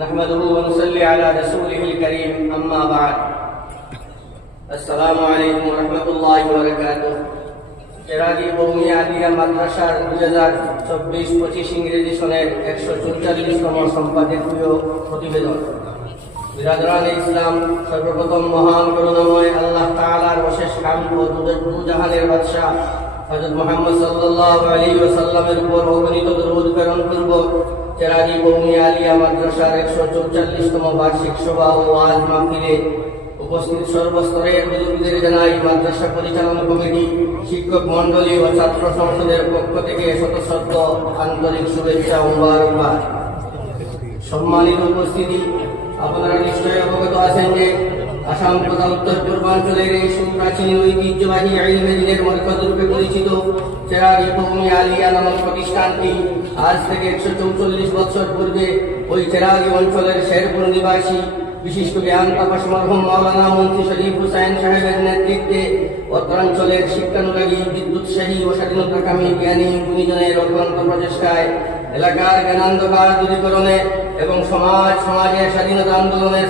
نحمده ونصلي على رسوله الكريم أما بعد السلام عليكم ورحمة الله وبركاته চেরাগী কওমি আলিয়া মাদ্রাসার 2024-25 ইংরেজি সনের 144তম সম্পাদকীয় প্রতিবেদন। বিরাদরান ইসলাম, সর্বপ্রথম মহান করুণাময় আল্লাহ তাআলার অশেষ হামদ ও দুজাহানের বাদশা হযরত মুহাম্মদ সাল্লাল্লাহু আলাইহি ওয়াসাল্লামের উপর অগণিত দরুদ প্রেরণ করব। চেরাগী কওমি আলিয়া মাদ্রাসার 144তম বার্ষিক সভা ও ওয়াজ মাহফিলে উপস্থিত সর্বস্তরের বুজুর্গদের জানাই মাদ্রাসা পরিচালনা কমিটি, শিক্ষক মন্ডলী ও ছাত্র সংসদের পক্ষ থেকে শত শত আন্তরিক শুভেচ্ছা ও মোবারকবাদ। সম্মানিত উপস্থিতি, আপনারা নিশ্চয়ই অবগত আছেন যে আসাম তথা উত্তর পূর্বাঞ্চলের এই সুপ্রাচীন ঐতিহ্যবাহী ইলমে দ্বীনের মরকজ রূপে পরিচিত চেরাগী কওমি আলিয়া নামক প্রতিষ্ঠানটি আজ থেকে 144 বছর পূর্বে ওই চেরাগী অঞ্চলের শেরপুর নিবাসী বিশিষ্ট জ্ঞান তাপস মরহুম মাওলানা মুন্সি শরীফ হুসাইন সাহেবের নেতৃত্বে অঞ্চলের শিক্ষানুরাগী, বিদ্যুৎসাহী ও স্বাধীনতাকামী জ্ঞানী গুণীজনের অক্লান্ত প্রচেষ্টায় এলাকার জ্ঞানান্ধকার দূরীকরণে এবং সমাজের স্বাধীনতা আন্দোলনের